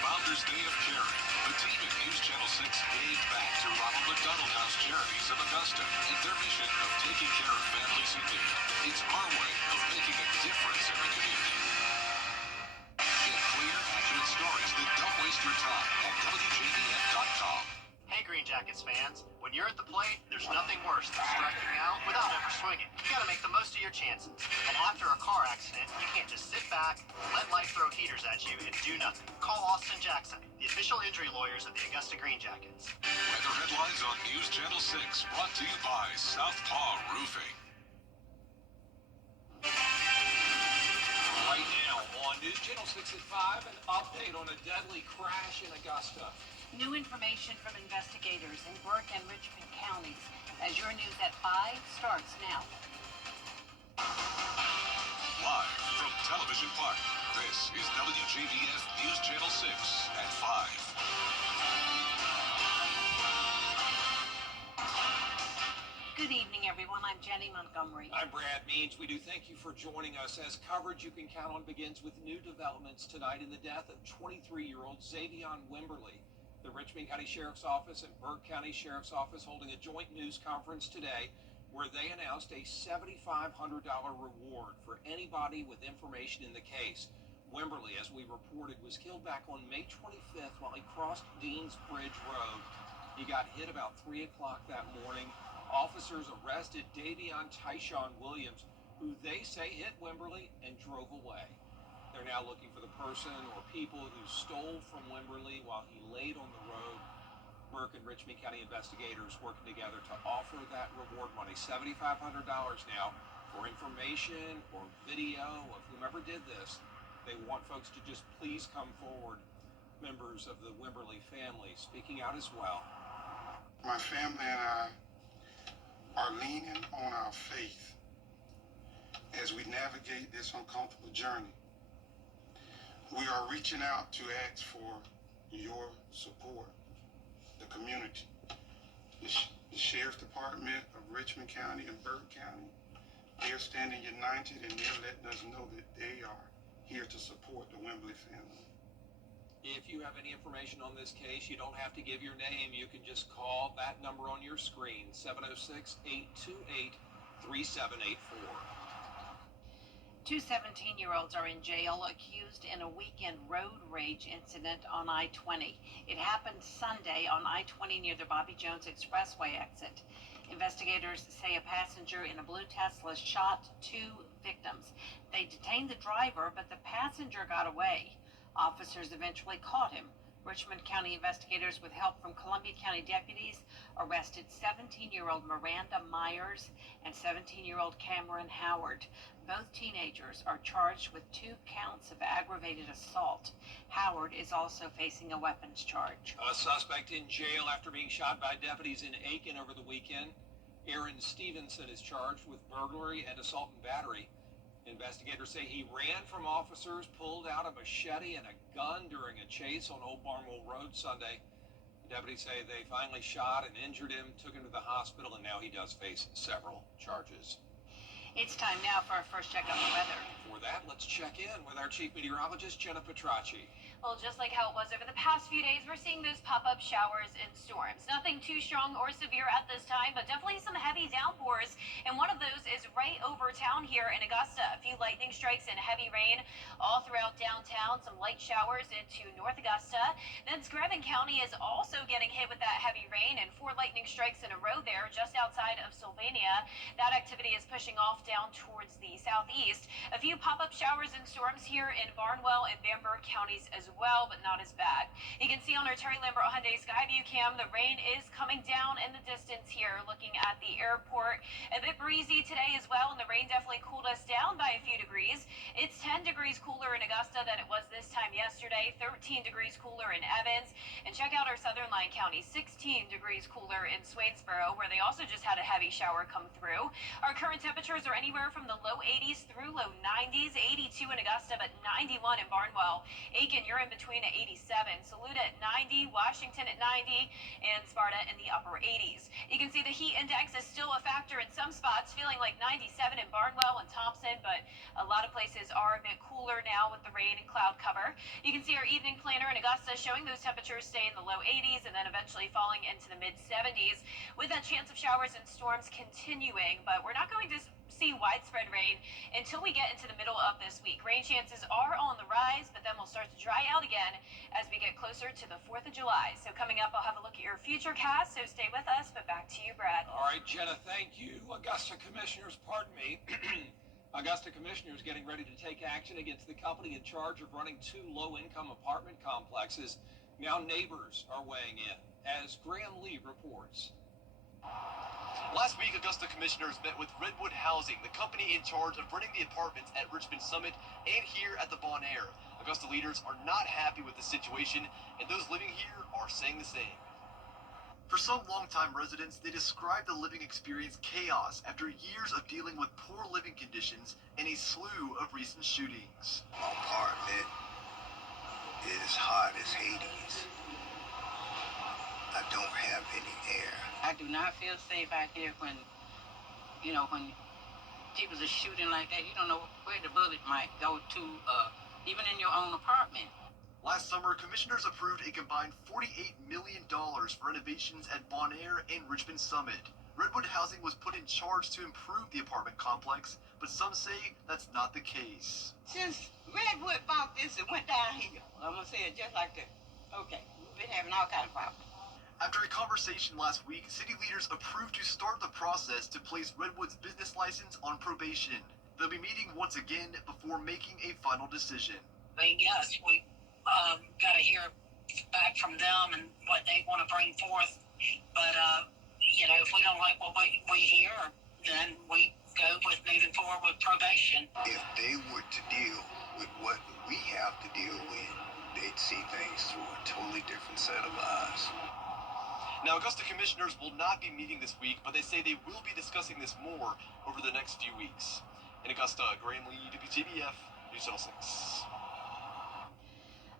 Founders Day of Caring, the team at News Channel 6 gave back to Ronald McDonald House Charities of Augusta and their mission of taking care of families in need. It's our way of making a difference in the community. Get clear, accurate stories that don't waste your time at WJBF.com. Hey Green Jackets fans, when you're at the plate, there's nothing worse than striking out without ever swinging. You gotta make the most of your chances. And after a car accident, you can't just sit back, let life throw heaters at you, and do nothing. Call Austin Jackson, the official injury lawyers of the Augusta Green Jackets. Weather headlines on News Channel 6, brought to you by Southpaw Roofing. Right now on News Channel 6 at 5, an update on a deadly crash in Augusta. New information from investigators in Burke and Richmond counties as your news at 5 starts now. Live from Television Park, this is WJBF News Channel 6 at 5. Good evening, everyone. I'm Jenny Montgomery. I'm Brad Means. We do thank you for joining us as coverage you can count on begins with new developments tonight in the death of 23-year-old Xavion Wimberly. The Richmond County Sheriff's Office and Burke County Sheriff's Office holding a joint news conference today where they announced a $7,500 reward for anybody with information in the case. Wimberly, as we reported, was killed back on May 25th while he crossed Deans Bridge Road. He got hit about 3 o'clock that morning. Officers arrested Davion Tyshawn Williams, who they say hit Wimberly and drove away. They're now looking for the person or people who stole from Wimberly while he laid on the road. Burke and Richmond County investigators working together to offer that reward money, $7,500 now, for information or video of whomever did this. They want folks to just please come forward. Members of the Wimberly family speaking out as well. My family and I are leaning on our faith as we navigate this uncomfortable journey. We are reaching out to ask for your support. The community, the Sheriff's Department of Richmond County and Burke County, they're standing united and they're letting us know that they are here to support the Wimberly family. If you have any information on this case, you don't have to give your name. You can just call that number on your screen, 706-828-3784. Two 17-year-olds are in jail accused in a weekend road rage incident on I-20. It happened Sunday on I-20 near the Bobby Jones Expressway exit. Investigators say a passenger in a blue Tesla shot two victims. They detained the driver, but the passenger got away. Officers eventually caught him. Richmond County investigators, with help from Columbia County deputies, arrested 17-year-old Miranda Myers and 17-year-old Cameron Howard. Both teenagers are charged with 2 counts of aggravated assault. Howard is also facing a weapons charge. A suspect in jail after being shot by deputies in Aiken over the weekend. Aaron Stevenson is charged with burglary and assault and battery. Investigators say he ran from officers, pulled out a machete and a gun during a chase on Old Barnwell Road Sunday. Deputies say they finally shot and injured him, took him to the hospital, and now he does face several charges. It's time now for our first check on the weather. For that, let's check in with our chief meteorologist, Jenna Petracci. Well, just like how it was over the past few days, we're seeing those pop-up showers and storms. Nothing too strong or severe at this time, but definitely some heavy downpours. And one of those is right over town here in Augusta. A few lightning strikes and heavy rain all throughout downtown. Some light showers into North Augusta. Then Screven County is also getting hit with that heavy rain, and 4 lightning strikes in a row there just outside of Sylvania. That activity is pushing off down towards the southeast. A few pop-up showers and storms here in Barnwell and Bamberg counties as well, but not as bad. You can see on our Terry Lambert Hyundai Skyview cam, the rain is coming down in the distance here, looking at the airport. A bit breezy today as well, and the rain definitely cooled us down by a few degrees. It's 10 degrees cooler in Augusta than it was this time yesterday, 13 degrees cooler in Evans, and check out our Southern Line County, 16 degrees cooler in Swainsboro, where they also just had a heavy shower come through. Our current temperatures are anywhere from the low 80s through low 90s, 82 in Augusta, but 91 in Barnwell. Aiken, you're in between at 87, Saluda at 90, Washington at 90, and Sparta in the upper 80s. You can see the heat index is still a factor in some spots, feeling like 97 in Barnwell and Thompson, but a lot of places are a bit cooler now with the rain and cloud cover. You can see our evening planner in Augusta showing those temperatures stay in the low 80s and then eventually falling into the mid 70s with that chance of showers and storms continuing. But we're not going to see widespread rain until we get into the middle of this week. Rain chances are on the rise, but then we'll start to dry out again as we get closer to the 4th of July. So coming up, I'll have a look at your future cast, so stay with us. But back to you, Brad. All right, Jenna, thank you. Augusta commissioners, pardon me. Augusta commissioners getting ready to take action against the company in charge of running 2 low-income apartment complexes. Now neighbors are weighing in, as Graham Lee reports. Last week, Augusta commissioners met with Redwood Housing, the company in charge of running the apartments at Richmond Summit and here at the Bon Air. Augusta leaders are not happy with the situation, and those living here are saying the same. For some longtime residents, they describe the living experience chaos after years of dealing with poor living conditions and a slew of recent shootings. My apartment is hot as Hades. I don't have any air. I do not feel safe out here when people are shooting like that. You don't know where the bullet might go to, even in your own apartment. Last summer, commissioners approved a combined $48 million for renovations at Bon Air and Richmond Summit. Redwood Housing was put in charge to improve the apartment complex, but some say that's not the case. Since Redwood bought this, it went downhill. I'm going to say it just like that. Okay, we've been having all kinds of problems. After a conversation last week, city leaders approved to start the process to place Redwood's business license on probation. They'll be meeting once again before making a final decision. Yes, we got to hear back from them and what they want to bring forth. But, if we don't like what we hear, then we go with moving forward with probation. If they were to deal with what we have to deal with, they'd see things through a totally different set of eyes. Now, Augusta commissioners will not be meeting this week, but they say they will be discussing this more over the next few weeks. In Augusta, Graham Lee, WJBF, News Channel 6.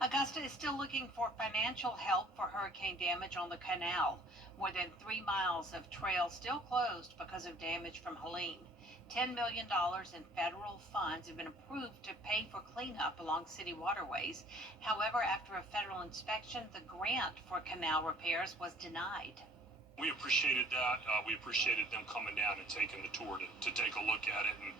Augusta is still looking for financial help for hurricane damage on the canal. More than 3 miles of trail still closed because of damage from Helene. $10 million in federal funds have been approved to pay for cleanup along city waterways. However, after a federal inspection, the grant for canal repairs was denied. We appreciated that. We appreciated them coming down and taking the tour to take a look at it and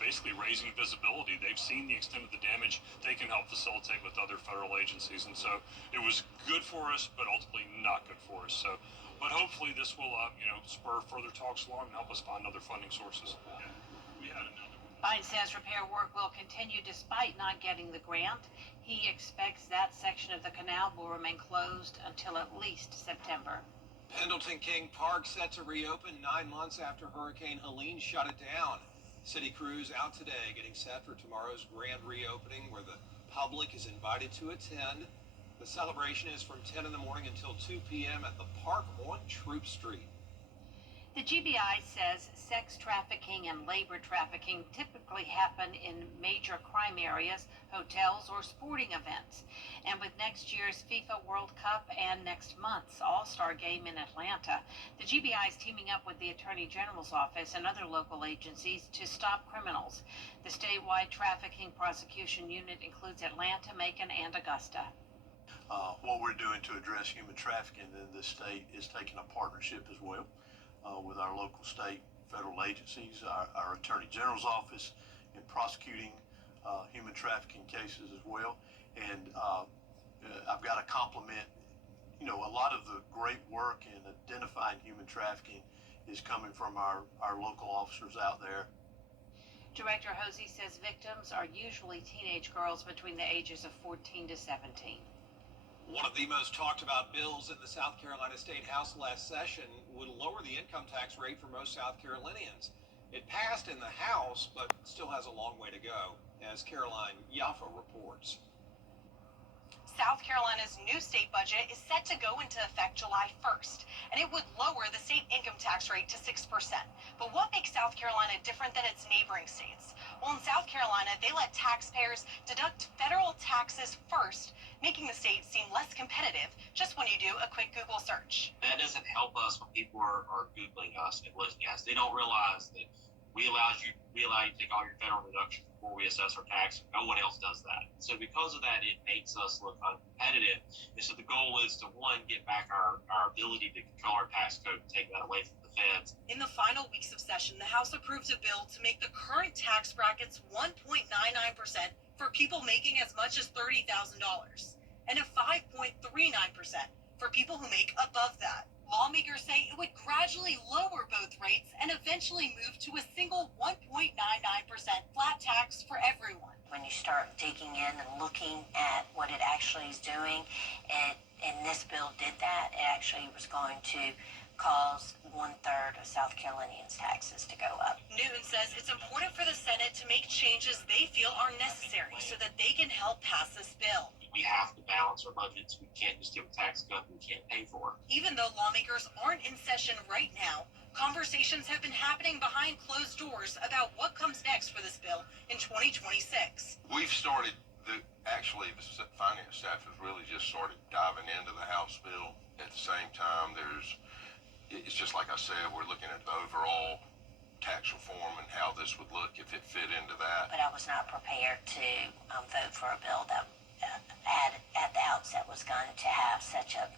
basically raising visibility. They've seen the extent of the damage. They can help facilitate with other federal agencies. And so it was good for us, but ultimately not good for us. But hopefully this will, spur further talks along and help us find other funding sources. We had another one. Biden says repair work will continue despite not getting the grant. He expects that section of the canal will remain closed until at least September. Pendleton King Park set to reopen 9 months after Hurricane Helene shut it down. City crews out today getting set for tomorrow's grand reopening where the public is invited to attend. The celebration is from 10 in the morning until 2 p.m. at the park on Troop Street. The GBI says sex trafficking and labor trafficking typically happen in major crime areas, hotels, or sporting events. And with next year's FIFA World Cup and next month's All-Star Game in Atlanta, the GBI is teaming up with the Attorney General's office and other local agencies to stop criminals. The statewide trafficking prosecution unit includes Atlanta, Macon, and Augusta. What we're doing to address human trafficking in this state is taking a partnership as well with our local, state, federal agencies, our Attorney General's office in prosecuting human trafficking cases as well. And I've got to compliment, a lot of the great work in identifying human trafficking is coming from our local officers out there. Director Hosey says victims are usually teenage girls between the ages of 14 to 17. One of the most talked about bills in the South Carolina State House last session would lower the income tax rate for most South Carolinians. It passed in the House, but still has a long way to go, as Caroline Yaffa reports. South Carolina's new state budget is set to go into effect July 1st, and it would lower the state income tax rate to 6%. But what makes South Carolina different than its neighboring states? Well, in South Carolina, they let taxpayers deduct federal taxes first, making the state seem less competitive just when you do a quick Google search. That doesn't help us when people are Googling us and looking at us. They don't realize that We allow you to take all your federal deductions before we assess our tax. No one else does that. So because of that, it makes us look uncompetitive. And so the goal is to, one, get back our ability to control our tax code and take that away from the feds. In the final weeks of session, the House approved a bill to make the current tax brackets 1.99% for people making as much as $30,000 and a 5.39% for people who make above that. Lawmakers say it would gradually lower both rates and eventually move to a single 1.99% flat tax for everyone. When you start digging in and looking at what it actually is doing, and this bill did that, it actually was going to cause 1/3 of South Carolinians' taxes to go up. Newton says it's important for the Senate to make changes they feel are necessary so that they can help pass this bill. We have to balance our budgets. We can't just give a tax cut we can't pay for. Even though lawmakers aren't in session right now, conversations have been happening behind closed doors about what comes next for this bill in 2026. We've started, actually the finance staff has really just started diving into the House bill. At the same time, it's just like I said, we're looking at the overall tax reform and how this would look if it fit into that. But I was not prepared to vote for a bill that at the outset was going to have such a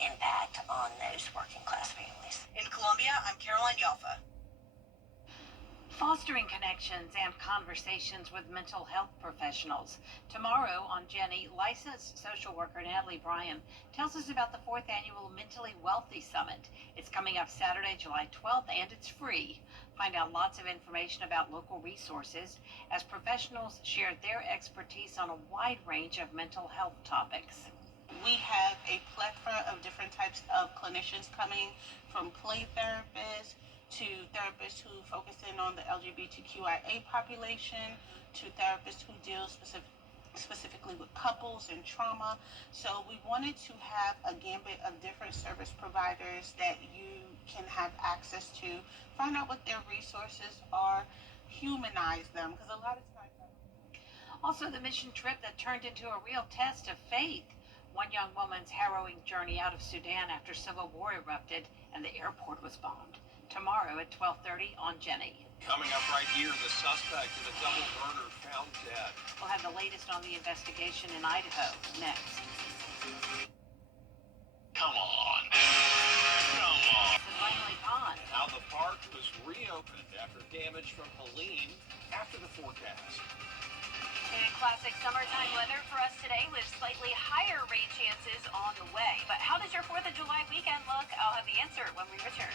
impact on those working class families. In Columbia, I'm Caroline Yalfa. Fostering connections and conversations with mental health professionals. Tomorrow on Jenny, licensed social worker Natalie Bryan tells us about the 4th annual Mentally Wealthy Summit. It's coming up Saturday, July 12th, and it's free. Find out lots of information about local resources as professionals share their expertise on a wide range of mental health topics. We have a plethora of different types of clinicians coming, from play therapists to therapists who focus in on the LGBTQIA population, to therapists who deal specifically with couples and trauma. So we wanted to have a gambit of different service providers that you can have access to, find out what their resources are, humanize them, because a lot of times... Also, the mission trip that turned into a real test of faith. One young woman's harrowing journey out of Sudan after civil war erupted and the airport was bombed. Tomorrow at 12:30 on Jenny. Coming up right here, the suspect in a double murder found dead. We'll have the latest on the investigation in Idaho next. Come on. Come on. The Langley Pond. How the park was reopened after damage from Helene after the forecast. And classic summertime weather for us today with slightly higher rain chances on the way. But how does your 4th of July weekend look? I'll have the answer when we return.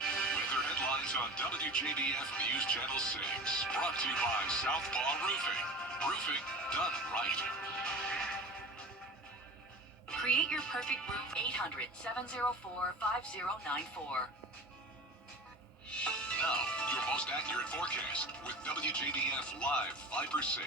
Weather headlines on WJBF News Channel 6. Brought to you by Southpaw Roofing. Roofing done right. Create your perfect roof. 800-704-5094. Now, your most accurate forecast with WJBF Live Viper 6.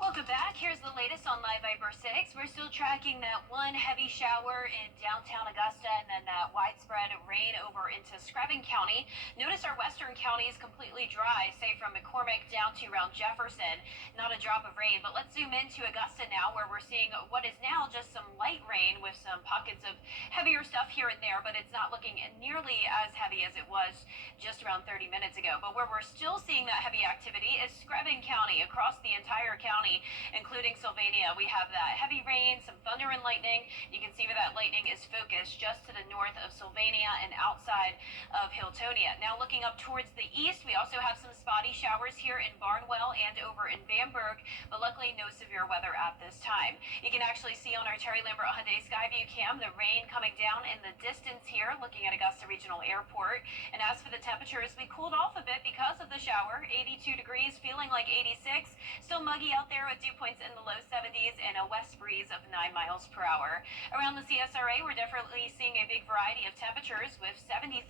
Welcome back. Here's the latest on Live Viper 6. We're still tracking that one heavy shower in downtown Augusta and then that widespread rain over into Screven County. Notice our western counties completely dry, say from McCormick down to around Jefferson. Not a drop of rain, but let's zoom into Augusta now where we're seeing what is now just some light rain with some pockets of heavier stuff here and there, but it's not looking nearly as heavy as it was just around 30 minutes ago. But where we're still seeing that heavy activity is Screven County, across the entire county, including Sylvania. We have that heavy rain, some thunder and lightning. You can see where that lightning is focused just to the north of Sylvania and outside of Hiltonia. Now looking up towards the east, we also have some spotty showers here in Barnwell and over in Bamberg, but luckily no severe weather at this time. You can actually see on our Terry Lambert Hyundai Skyview cam the rain coming down in the distance here, looking at Augusta Regional Airport. And as for the temperatures, we cooled off a bit because of the shower. 82 degrees, feeling like 86. Still muggy out there with dew points in the low 70s and a west breeze of 9 miles per hour. Around the CSRA, we're definitely seeing a big variety of temperatures with 75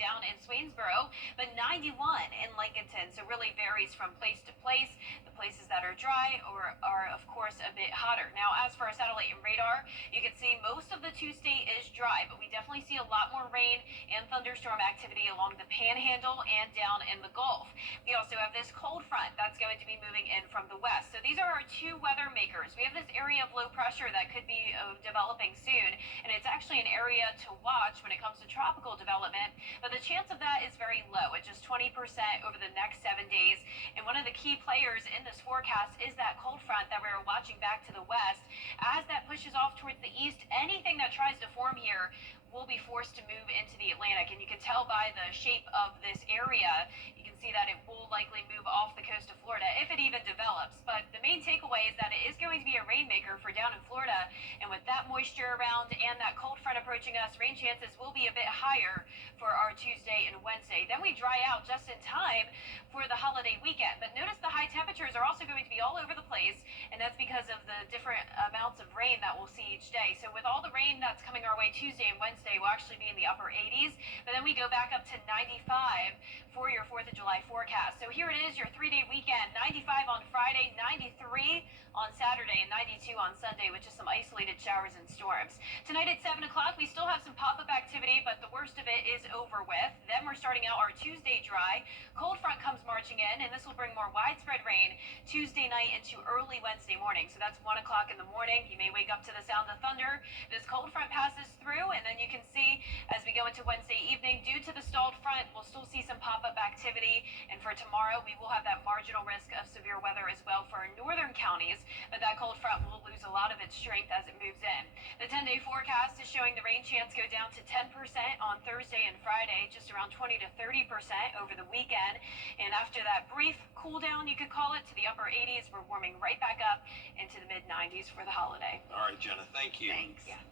down in Swainsboro, but 91 in Lincolnton. So really varies from place to place. The places that are dry are of course a bit hotter. Now as for our satellite and radar, you can see most of the two-state is dry, but we definitely see a lot more rain and thunderstorm activity along the Panhandle and down in the Gulf. We also have have this cold front that's going to be moving in from the west. So these are our two weather makers. We have this area of low pressure that could be developing soon, and it's actually an area to watch when it comes to tropical development, but the chance of that is very low at just 20% over the next 7 days. And one of the key players in this forecast is that cold front that we're watching back to the west. As that pushes off towards the east, anything that tries to form here will be forced to move into the Atlantic. And you can tell by the shape of this area, you can see that it will likely move off the coast of Florida if it even develops. But the main takeaway is that it is going to be a rainmaker for down in Florida. And with that moisture around and that cold front approaching us, rain chances will be a bit higher for our Tuesday and Wednesday. Then we dry out just in time for the holiday weekend. But notice the high temperatures are also going to be all over the place, and that's because of the different amounts of rain that we'll see each day. So with all the rain that's coming our way Tuesday and Wednesday, we'll actually be in the upper 80s, but then we go back up to 95 for your 4th of July forecast. So here it is, your 3-day weekend: 95 on Friday, 93 on Saturday, and 92 on Sunday, with just some isolated showers and storms. Tonight at 7 o'clock, we still have some pop-up activity, but the worst of it is over with. Then we're starting out our Tuesday dry. Cold front comes marching in, and this will bring more widespread rain Tuesday night into early Wednesday morning. So that's 1 o'clock in the morning. You may wake up to the sound of thunder. This cold front passes through, and then you can see as we go into Wednesday evening, due to the stalled front, we'll still see some pop-up activity. And for tomorrow, we will have that marginal risk of severe weather as well for our northern counties, but that cold front will lose a lot of its strength as it moves in. The 10-day forecast is showing the rain chance go down to 10% on Thursday and Friday, just around 20 to 30% over the weekend. And after that brief cool down, you could call it, to the upper 80s, we're warming right back up into the mid-90s for the holiday. All right, Jenna, thank you. Thanks. Yeah.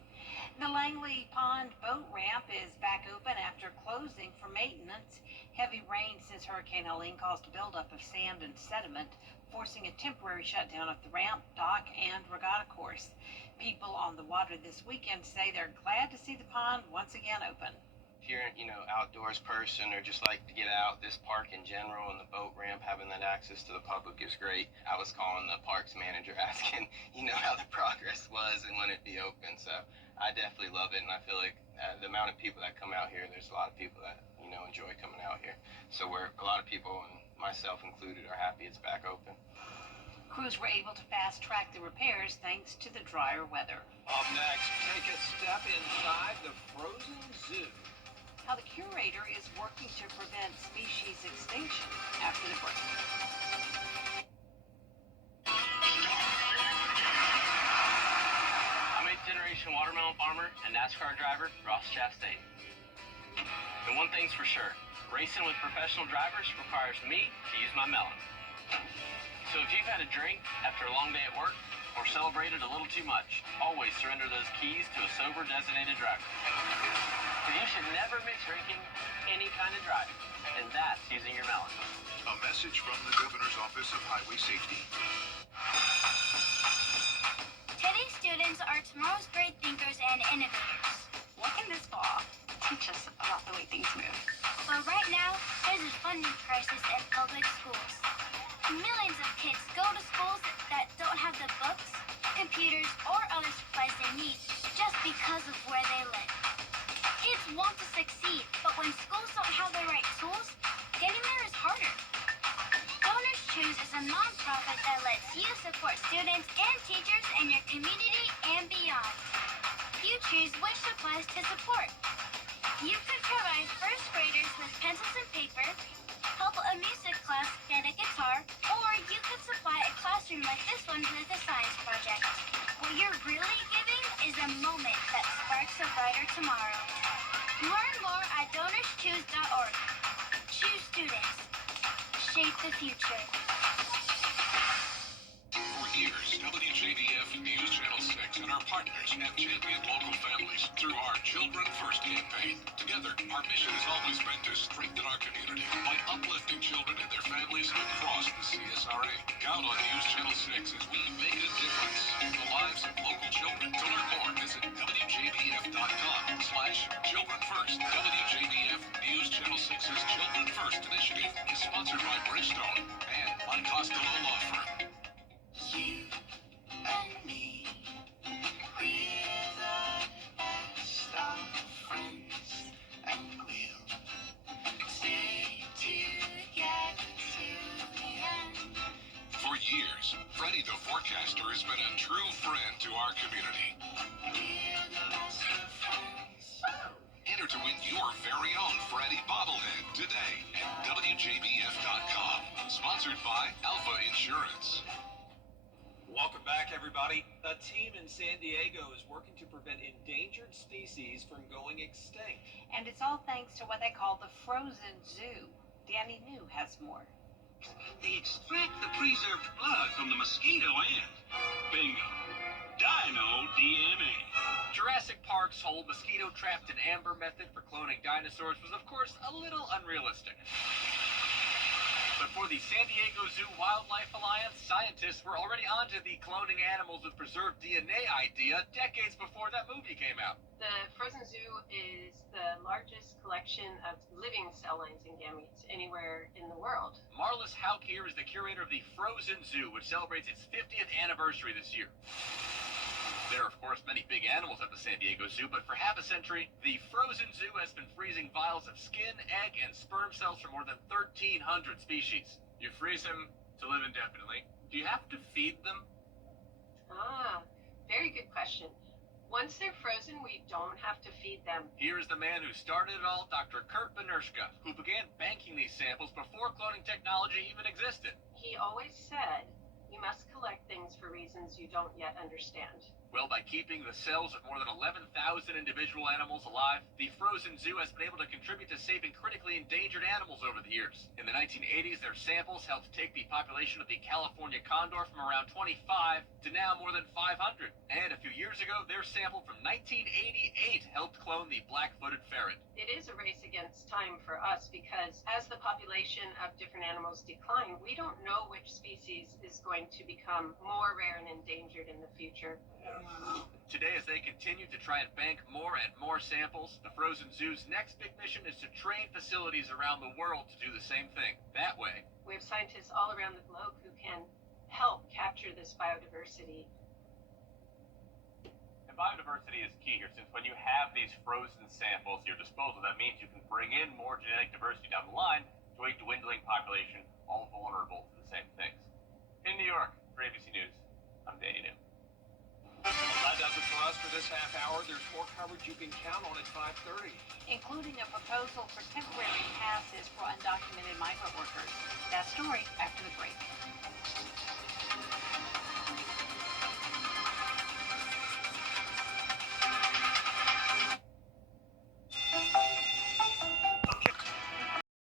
The Langley Pond boat ramp is back open after closing for maintenance. Heavy rain since Hurricane Helene caused a buildup of sand and sediment, forcing a temporary shutdown of the ramp, dock, and regatta course. People on the water this weekend say they're glad to see the pond once again open. If you're, outdoors person or just like to get out, this park in general and the boat ramp, having that access to the public is great. I was calling the parks manager asking, how the progress was and when it'd be open. So I definitely love it, and I feel like the amount of people that come out here, there's a lot of people that, enjoy coming out here. So a lot of people, and myself included, are happy it's back open. Crews were able to fast-track the repairs thanks to the drier weather. Up next, take a step inside the frozen zoo. How the curator is working to prevent species extinction after the break. I'm 8th-generation watermelon farmer and NASCAR driver Ross Chastain. And one thing's for sure, racing with professional drivers requires me to use my melon. So if you've had a drink after a long day at work or celebrated a little too much, always surrender those keys to a sober designated driver. Because you should never mix drinking any kind of driving, and that's using your melon. A message from the Governor's Office of Highway Safety. Today's students are tomorrow's great thinkers and innovators. What can this law teach us about the way things move? But right now, there's a funding crisis in public schools. Millions of kids go to schools that don't have the books, computers, or other supplies they need just because of where they live. Kids want to succeed, but when schools don't have the right tools, getting there is harder. Donors Choose is a nonprofit that lets you support students and teachers in your community and beyond. You choose which supplies to support. You could provide first graders with pencils and paper, help a music class get a guitar, or you could supply a classroom like this one with a science project. What you're really giving is a moment that sparks a brighter tomorrow. Learn more at DonorsChoose.org. Choose students. Shape the future. For years, WJBF News Channel 6 and our partners have championed local families through our Children First campaign. Together, our mission has always been to strengthen our community by uplifting children and their families across the CSRA. Count on News Channel 6 as we make a difference in the lives of local children. To learn more, visit WJBF.com/Children First. WJBF News Channel 6's Children First initiative is sponsored by Bridgestone and Mike Costello Law Firm. You and me, we're the best of friends, and we'll stay together till broadcaster has been a true friend to our community. Enter to win your very own Freddy bobblehead today at WJBF.com. Sponsored by Alpha Insurance. Welcome back, everybody. A team in San Diego is working to prevent endangered species from going extinct. And it's all thanks to what they call the frozen zoo. Danny New has more. They extract the preserved blood from the mosquito and bingo, dino DNA. Jurassic Park's whole mosquito-trapped in amber method for cloning dinosaurs was, of course, a little unrealistic. But for the San Diego Zoo Wildlife Alliance, scientists were already onto the cloning animals with preserved DNA idea decades before that movie came out. The Frozen Zoo is the largest collection of living cell lines and gametes anywhere in the world. Marlis Hauk here is the curator of the Frozen Zoo, which celebrates its 50th anniversary this year. There are, of course, many big animals at the San Diego Zoo, but for half a century, the Frozen Zoo has been freezing vials of skin, egg, and sperm cells for more than 1,300 species. You freeze them to live indefinitely. Do you have to feed them? Very good question. Once they're frozen, we don't have to feed them. Here's the man who started it all, Dr. Kurt Benershka, who began banking these samples before cloning technology even existed. He always said, you must collect things for reasons you don't yet understand. Well, by keeping the cells of more than 11,000 individual animals alive, the Frozen Zoo has been able to contribute to saving critically endangered animals over the years. In the 1980s, their samples helped take the population of the California condor from around 25 to now more than 500. And a few years ago, their sample from 1988 helped clone the black-footed ferret. It is a race against time for us because as the population of different animals decline, we don't know which species is going to become more rare and endangered in the future. Today, as they continue to try and bank more and more samples, the Frozen Zoo's next big mission is to train facilities around the world to do the same thing. That way, we have scientists all around the globe who can help capture this biodiversity. and biodiversity is key here, since when you have these frozen samples at your disposal, that means you can bring in more genetic diversity down the line to a dwindling population, all vulnerable to the same things. In New York, for ABC News, I'm Danny New. That does it for us for this half hour. There's more coverage you can count on at 5:30. Including a proposal for temporary passes for undocumented migrant workers. That story after the break.